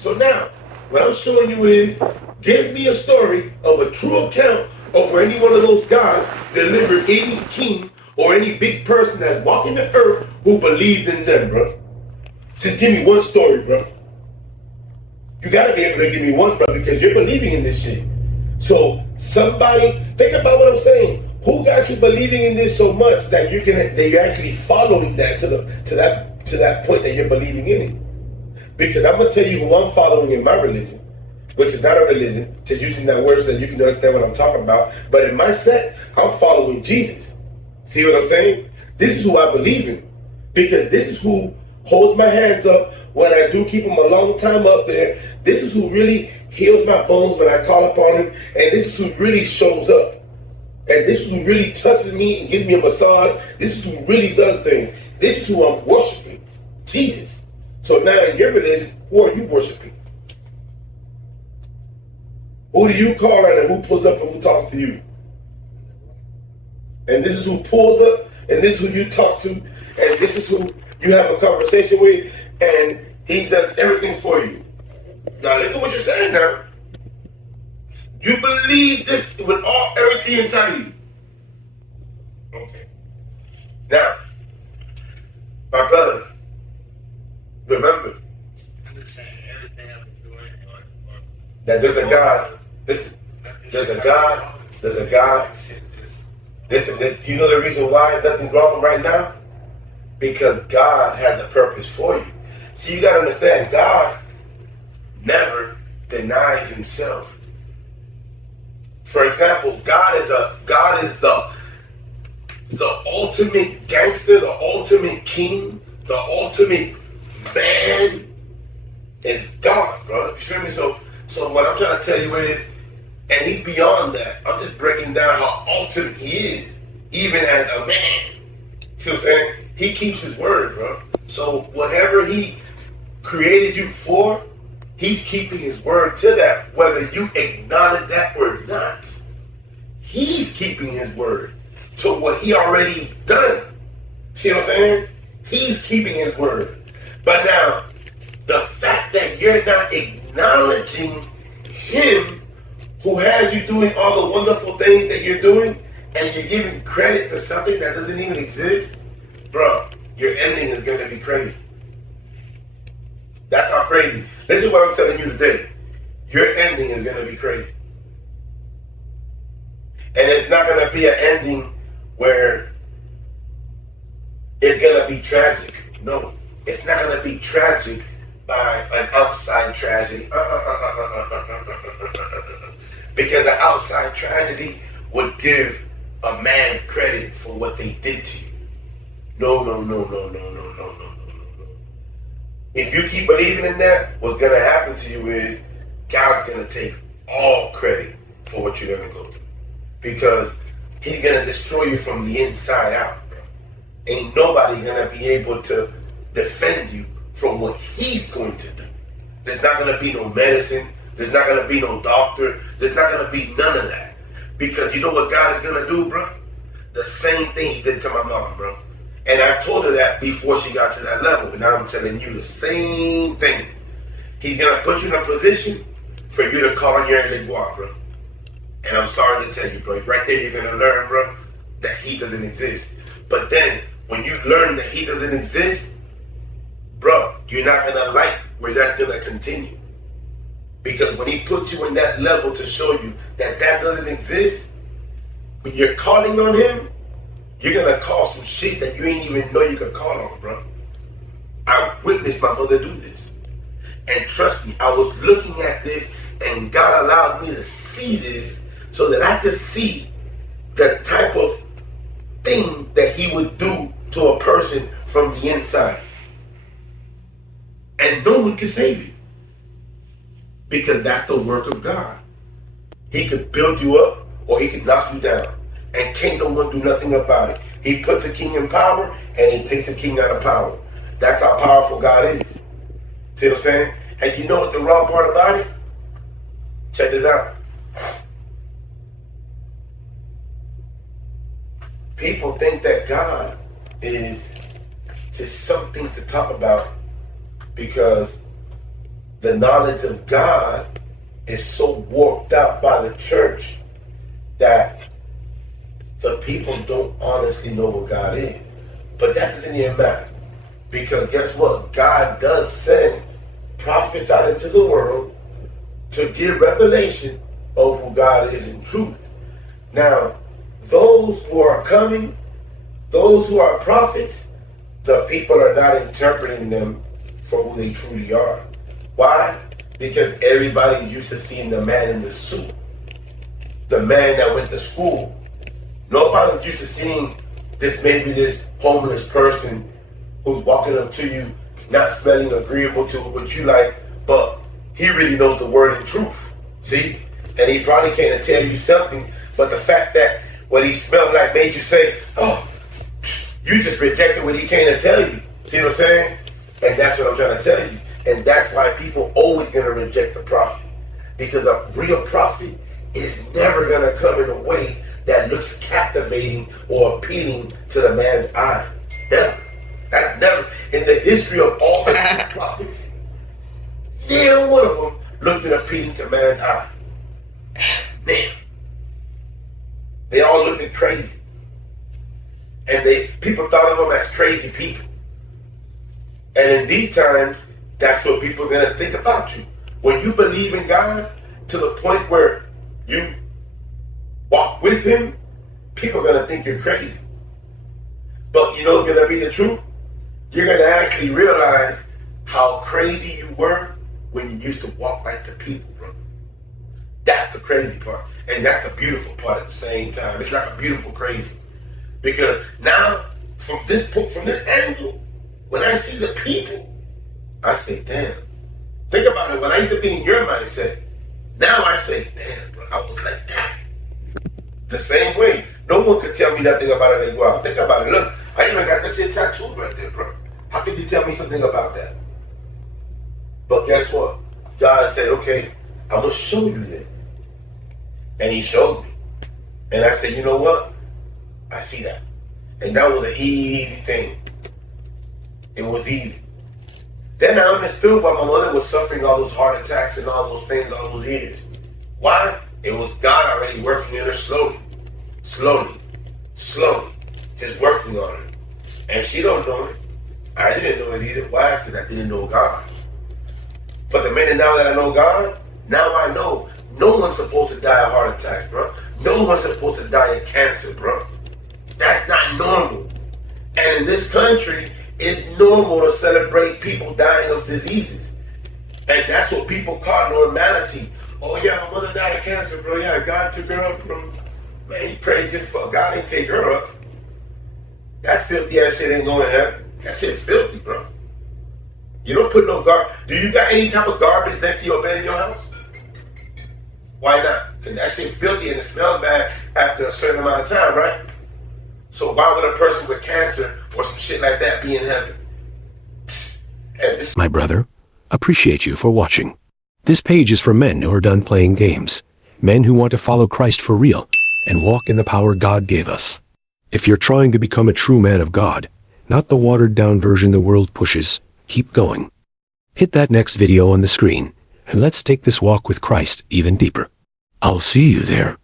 So now, what I'm showing you is, give me a story of a true account of where any one of those gods delivered any king or any big person that's walking the earth who believed in them, bro. Just give me one story, bro. You gotta be able to give me one, bro, because you're believing in this shit. So somebody, think about what I'm saying. Who got you believing in this so much that you're actually following that to that point that you're believing in it? Because I'm gonna tell you who I'm following in my religion, which is not a religion, just using that word so that you can understand what I'm talking about. But in my sect, I'm following Jesus. See what I'm saying? This is who I believe in. Because this is who holds my hands up when I do keep them a long time up there. This is who really heals my bones when I call upon him. And this is who really shows up. And this is who really touches me and gives me a massage. This is who really does things. This is who I'm worshiping. Jesus. So now in your religion, who are you worshiping? Who do you call on and who pulls up and who talks to you? And this is who pulls up, and this is who you talk to, and this is who you have a conversation with, and he does everything for you. Now look at what you're saying now. You believe this with everything inside of you. Okay. Now, my brother, remember. I'm just saying everything I was doing that there's a God. Listen, there's a God. There's a God. Listen, you know the reason why nothing's wrong right now? Because God has a purpose for you. See, you got to understand, God never denies himself. For example, God is the ultimate gangster, the ultimate king, the ultimate man is God, bro. You feel me? So what I'm trying to tell you is, and he's beyond that. I'm just breaking down how ultimate he is, even as a man. See what I'm saying? He keeps his word, bro. So whatever he created you for, he's keeping his word to that, whether you acknowledge that or not. He's keeping his word to what he already done. See what I'm saying? He's keeping his word. But now, the fact that you're not acknowledging him who has you doing all the wonderful things that you're doing, and you're giving credit to something that doesn't even exist, bro, your ending is going to be crazy. That's how crazy. This is what I'm telling you today. Your ending is going to be crazy. And it's not going to be an ending where it's going to be tragic. No, it's not going to be tragic by an outside tragedy. Because an outside tragedy would give a man credit for what they did to you. No. If you keep believing in that, what's going to happen to you is God's going to take all credit for what you're going to go through. Because he's going to destroy you from the inside out, bro. Ain't nobody going to be able to defend you from what he's going to do. There's not going to be no medicine. There's not going to be no doctor. There's not going to be none of that. Because you know what God is going to do, bro? The same thing he did to my mom, bro. And I told her that before she got to that level. And now I'm telling you the same thing. He's going to put you in a position for you to call on your Elegua, bro. And I'm sorry to tell you, bro. Right there, you're going to learn, bro, that he doesn't exist. But then, when you learn that he doesn't exist, bro, you're not going to like where that's going to continue. Because when he puts you in that level to show you that that doesn't exist, when you're calling on him, you're going to call some shit that you ain't even know you could call on, bro. I witnessed my mother do this. And trust me, I was looking at this and God allowed me to see this so that I could see the type of thing that he would do to a person from the inside. And no one can save you. Because that's the work of God. He could build you up or he could knock you down. And can't no one do nothing about it. He puts a king in power and he takes a king out of power. That's how powerful God is. See what I'm saying? And you know what the wrong part about it? Check this out. People think that God is just something to talk about because the knowledge of God is so warped out by the church that the people don't honestly know what God is. But that doesn't even matter. Because guess what? God does send prophets out into the world to give revelation of who God is in truth. Now, those who are coming, those who are prophets, the people are not interpreting them for who they truly are. Why? Because everybody's used to seeing the man in the suit, the man that went to school. Nobody's used to seeing this homeless person who's walking up to you, not smelling agreeable to what you like, but he really knows the word and truth. See? And he probably can't tell you something, but the fact that what he smelled like made you say, oh, you just rejected what he came to tell you. See what I'm saying? And that's what I'm trying to tell you. And that's why people always going to reject the prophet. Because a real prophet is never going to come in a way that looks captivating or appealing to the man's eye. Never. That's never. In the history of all the prophets, neither one of them looked at appealing to man's eye. Man. They all looked at crazy. And people thought of them as crazy people. And in these times, that's what people are going to think about you. When you believe in God to the point where you walk with him, people are going to think you're crazy. But you know what's going to be the truth? You're going to actually realize how crazy you were when you used to walk like the people, bro. That's the crazy part. And that's the beautiful part at the same time. It's like a beautiful crazy. Because now, from this angle, when I see the people, I say, damn. Think about it. When I used to be in your mindset, now I say, damn, bro, I was like that. The same way. No one could tell me nothing about it. Well, think about it. Look, I even got this shit tattooed right there, bro. How can you tell me something about that? But guess what? God said, okay, I'm going to show you that. And he showed me. And I said, you know what? I see that. And that was an easy thing. It was easy. Then I understood why my mother was suffering all those heart attacks and all those things all those years. Why? It was God already working in her slowly. Slowly. Slowly. Just working on her. And she don't know it. I didn't know it either. Why? Because I didn't know God. But the minute now that I know God, now I know no one's supposed to die of heart attacks, bro. No one's supposed to die of cancer, bro. That's not normal. And in this country, it's normal to celebrate people dying of diseases. And that's what people call normality. Oh yeah, my mother died of cancer, bro. Yeah, God took her up, bro. Man, you crazy as fuck. God ain't take her up. That filthy ass shit ain't going to heaven. That shit filthy, bro. You don't put no garbage. Do you got any type of garbage next to your bed in your house? Why not? Because that shit filthy and it smells bad after a certain amount of time, right? So why would a person with cancer or some shit like that be in heaven? My brother, appreciate you for watching. This page is for men who are done playing games. Men who want to follow Christ for real and walk in the power God gave us. If you're trying to become a true man of God, not the watered-down version the world pushes, keep going. Hit that next video on the screen, and let's take this walk with Christ even deeper. I'll see you there.